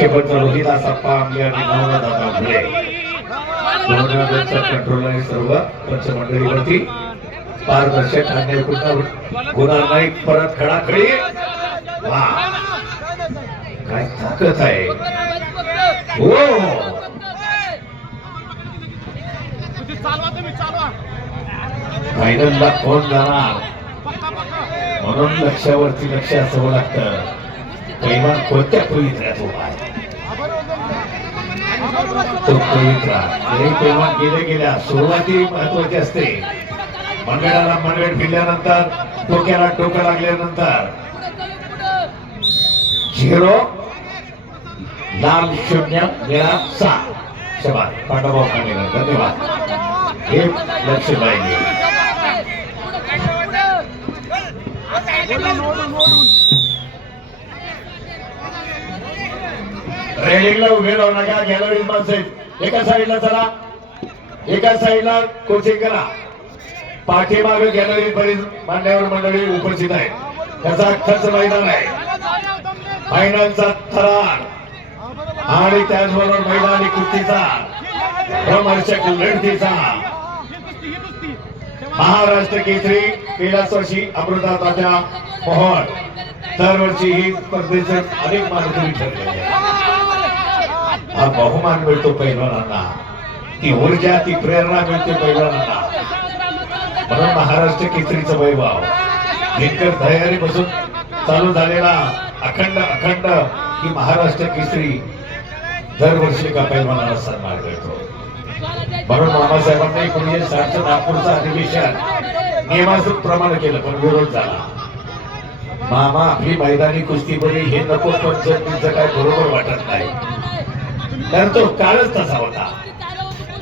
रोहिता सप्पा आमले आणि नवनाथ भुले कंट्रोल आहे सर्व पंच मंडळीवरती पारदर्शक अन्याय होणार नाही परत खडाखडी वा काय ताकद आहे हो फायनलला कोण जाणार म्हणून लक्षावरती लक्ष असावं लागतं पैलवान कोणत्या पवित्रात उभा आहे तो पवित्रा पैलवान गेल्या सुरुवाती महत्वाची असते मंडळाला मंडळ फिरल्यानंतर डोक्याला डोकं लागल्यानंतर 0 लाल 0 निळा 6 शबाद पांडुभाऊ खांडेकर धन्यवाद हे लक्ष पाहिजे रेडिंगला उभे राहू नका गॅलरी माणसं एका साईडला चला एका साईडला कोचिंग करा पाठीमागे गॅलरी बरीच मान्यवर मंडळी उपस्थित आहेत त्याचा खर्च मैदान आहे फायनलचा थरार आणि त्याचबरोबर मैदानी कुस्तीचा रोमांचक लढतीचा महाराष्ट्र केसरी गेल्याच वर्षी अमृता तात्या मोहन दरवर्षी ही स्पर्धेचे अनेक मानकरी ठरलेले हा बहुमान मिळतो पैलवानांना ती ऊर्जा ती प्रेरणा मिळते पैलवानांना म्हणून महाराष्ट्र केसरीचं वैभव दिनकर तयारीपासून चालू झालेला अखंड ही महाराष्ट्र केसरी दरवर्षी एका पैलवानाला सन्मान मिळतो म्हणून मामासाहेबांनी 1960 नागपूरचं अधिवेशन नियमाप्रमाणे केलं पण विरोध झाला मामा आपली मैदानी कुस्ती बरी हे नको पण तिचं काय बरोबर वाटत नाही कारण तो काळच तसा होता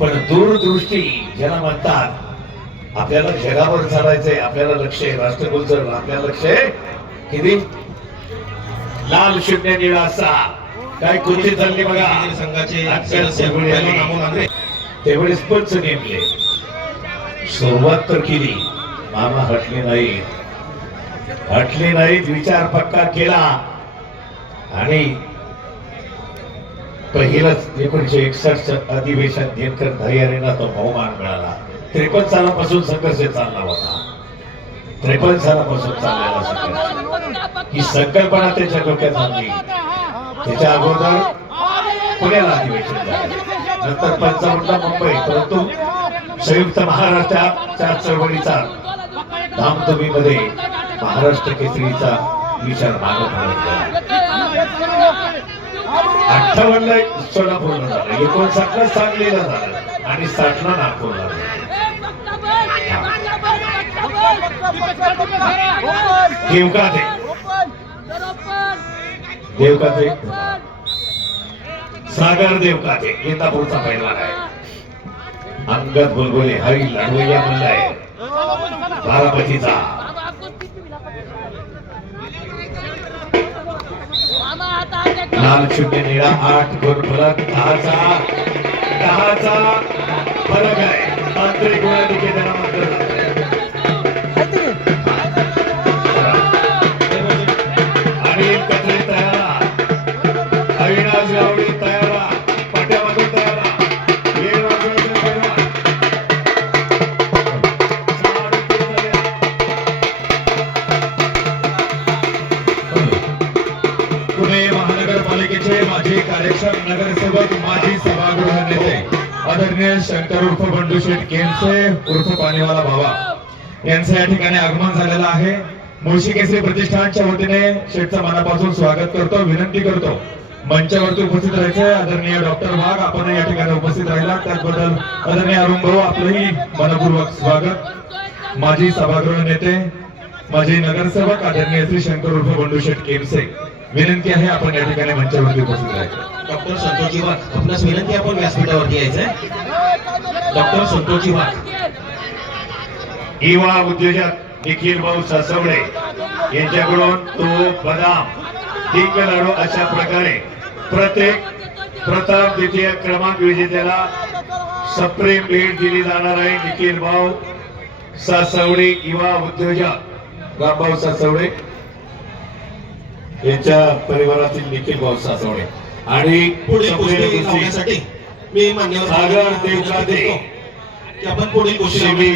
पण दूरदृष्टी ज्याला म्हणतात आपल्याला जगावर चालायचंय आपल्याला लक्ष आहे राष्ट्रकुलचं आपल्याला लक्ष आहे किती लाल 0 निळा 6 काय कुस्ती चालली बघा संघाचे तेवढेच पंच नेमले सुरुवात तर केली मामा हटले नाहीत विचार पक्का केला आणि पहिलंच 1961 अधिवेशन दिनकर धैर्याने तो बहुमान मिळाला 53 सालापासून संघर्ष चालला होता 53 सालापासून चाललेला संघर्ष ही संकल्पना त्याच्या डोक्यात आणली त्याच्या अगोदर पुण्याला अधिवेशन झाले नंतर 55 मुंबई परंतु संयुक्त महाराष्ट्राच्या चळवळीचा धामधुमीमध्ये महाराष्ट्र केसरीचा विचार मागे पडला 58 सोलापूरला झालं 59 सांगलीला झालं आणि 60 नागपूरला देवकाते सागर देवकाते इंदापूरचा पैलवान आहे अंगद बुलबुले हरी लाडवैया मुलगा आहे बारामतीचा लाल 0 निळा 8 गुण फलक 10चा फरक आहे तांत्रिक गुणाधिके त्यांना म्हटलं आणि कचरे तयार अविनाश गावडे तयार पाट्यामागून तयार माजी कार्यक्षम नगरसेवक माजी सभागृह नेते आदरणीय शंकर उर्फ बंडू शेठ केनसे उर्फ पाणीवाला बाबा यांचं या ठिकाणी आगमन झालेलं आहे मुळशी केसरी प्रतिष्ठानच्या वतीने शेठचं मनापासून स्वागत करतो विनंती करतो मंचावरती उपस्थित राहायचं आदरणीय डॉक्टर वाघ आपण या ठिकाणी उपस्थित राहिला त्याबद्दल आदरणीय अरुण भाऊ आपलंही मनपूर्वक स्वागत माजी सभागृह नेते माजी नगरसेवक आदरणीय श्री शंकर उर्फ बंडू शेठ केनसे विनंती आहे आपण या ठिकाणी मंचावरती उपस्थित राहायचं डॉक्टर संतोषजी वाघ आपल्यास विनंती आपण व्यासपीठावरती यायचंय डॉक्टर संतोषजी वाघ युवा उद्योजक निखिल भाऊ सासवडे यांच्याकडून तो बदाम ठीक लाडू अशा प्रकारे प्रत्येक प्रथम द्वितीय क्रमांक विजेत्याला सप्रेम भेट दिली जाणार आहे निखिल भाऊ सासवडे युवा उद्योजक रामभाऊ सासवडे यांच्या परिवारातील निखिल भाऊ सासवडे आणि पुढील संपलेल्या कुस्ती कुस्ती लावण्यासाठी मी मान्यवर सागर देवकाते की आपण पुढील कुस्ती शिबी